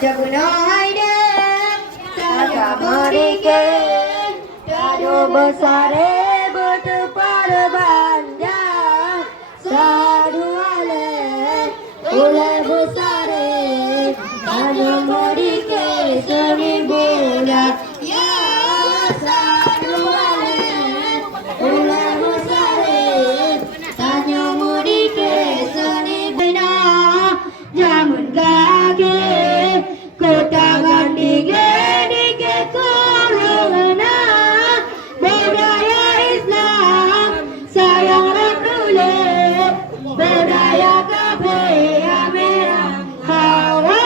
Jaguna haide, saja merike, jadu besare bertepar banjang, sadu ale, ule besare, saja merike seribu dah, ya sadu ale, ule besare, saja merike seribu dah, jamun kaki. Tangan dige corona budaya Islam sayang rakule budaya kafe merah hawa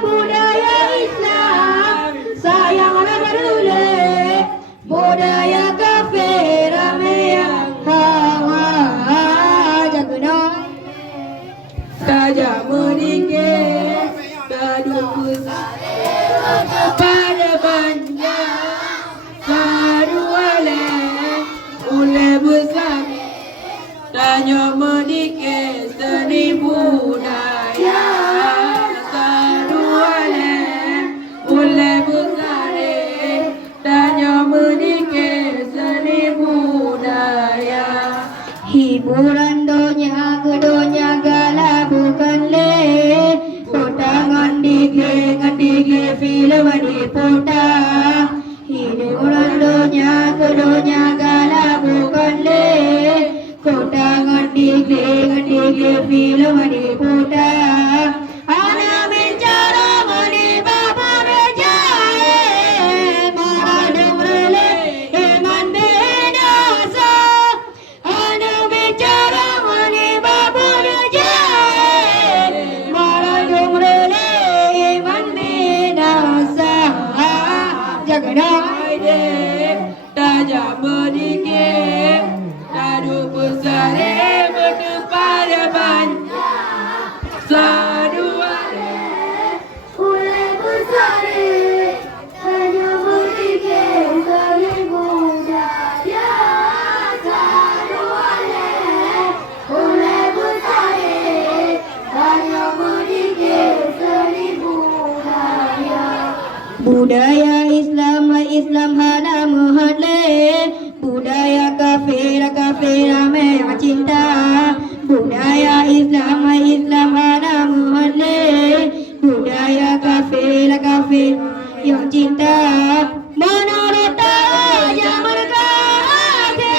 budaya Islam sayang rakule budaya kafe merah hawa jaguna saja meninggal pada banyak saruale ule besar tanya menike seni budaya saruale ule besar tanya menike seni budaya hiburan donya kedonya gala bukan le potangan dige film di pota hiburan donya kedonya gala bukan le potangan dige film di pota ana bicara mani bapa bejae maradung rele eman bedasa ana bicara mani bapa bejae maradung rele eman bedasa jagana ide taja menike sadu besare berdepan banyak sadu ale ule besare tanyo mudike seni budaya sadu ale ule besare tanyo mudike seni budaya budaya Islam Islam hana muhadle budaya kafir kafir me cinta budaya Islam Islam hana muhadle budaya kafir kafir yang cinta menurut zaman kage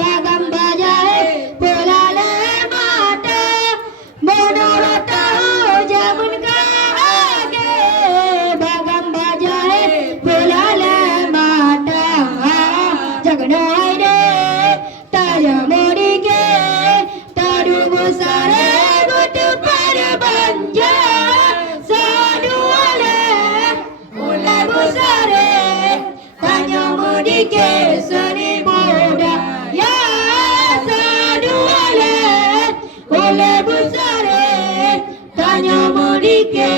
bagam bajae pelale mata menurut zaman kage bagam bajae pelale mata jaganai de taya modike tadu besare butu pada banja sadu ale ule besare tanya modike seni budaya sadu ale ule besare tanya modike